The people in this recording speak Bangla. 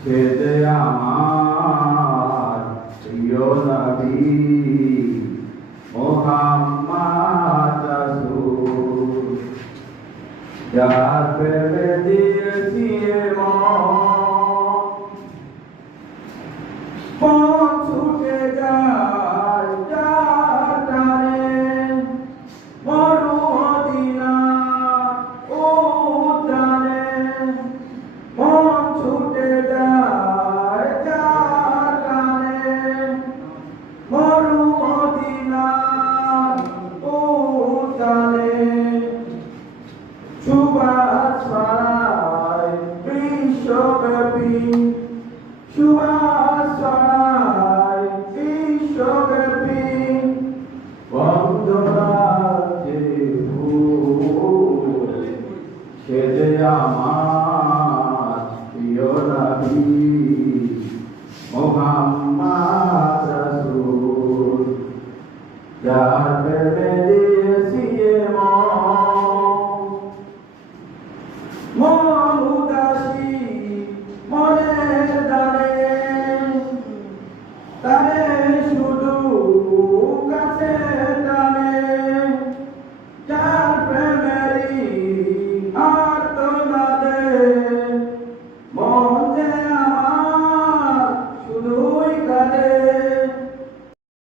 সে যে আমার প্রিয় নবী মুহাম্মদ রাসূল, যার প্রেমে দিয়েছি মন ছুটে যায় যার টানে, মরু মদিনা উদ্যানে, মন ছুটে যায় যার টানে, মরু মদিনা উদ্যানে, সুবাস ছড়ায় বিশ্বব্যাপী, সুবাস ছড়ায় বিশ্বব্যাপী, বন্ধুরাজে ফুল, সে যে আমার প্রিয় নবী মুহাম্মদ রাসূল, যার প্রেমে দিয়েছি মন উদাসী মনের দানে, তারে শুধু কাছে